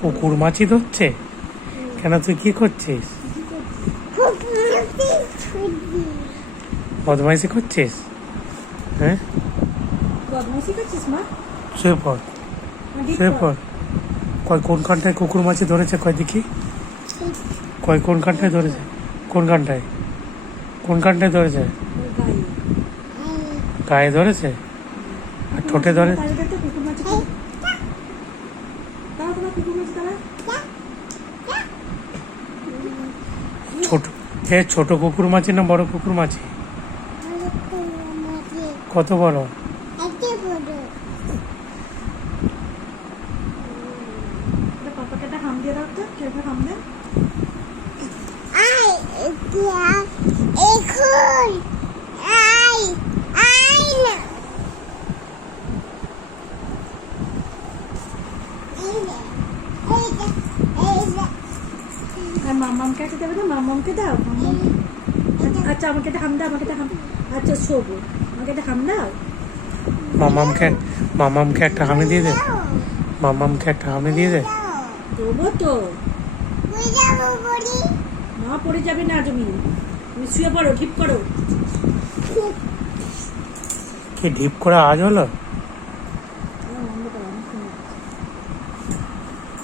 কুকুর মাছি ধরছে কেন? তুই কি করছিস? বদমাইশি করছিস? হ্যাঁ, শুয়ে পড়, শুয়ে পড়। কোনখানটায় কুকুর মাছি ধরেছে? কয় দেখি, কোনখানটায় ধরেছে? কোনখানটায় ধরেছে? গায়ে ধরেছে আর ঠোঁটে ধরে? ছোট কুকুর মাছি না বড় কুকুর মাছি? কত বড়? মামামকে একটা দেবে না, মামামকে দাও। আচ্ছা আমাকে একটা হাম দাও, আমাকে একটা হাম। আচ্ছা শোবো, আমাকে একটা হাম দাও। মামামকে একটা হামি দিয়ে দে। মামামকে একটা হামি দিয়ে দে। দেবো তো। না পড়ে যাবে না, তুমি শুয়ে পড়ো, ঠিক করো। কি ঢিপ করে আজ হলো?